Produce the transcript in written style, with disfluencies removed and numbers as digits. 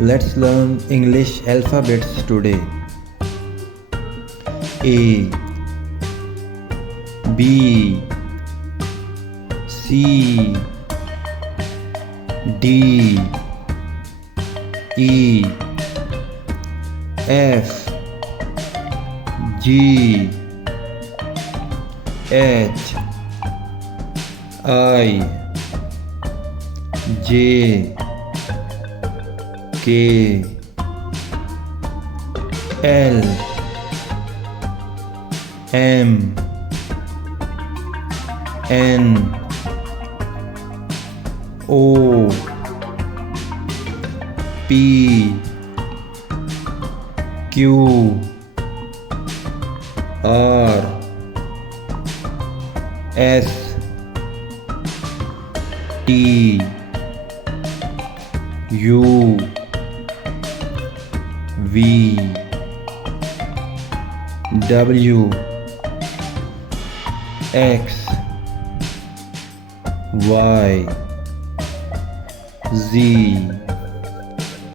Let's learn English alphabets today. A, B, C, D, E, F, G, H, I, J, K, L, M, N, O, P, Q, R, S, T, U, V, W, X, Y, Z.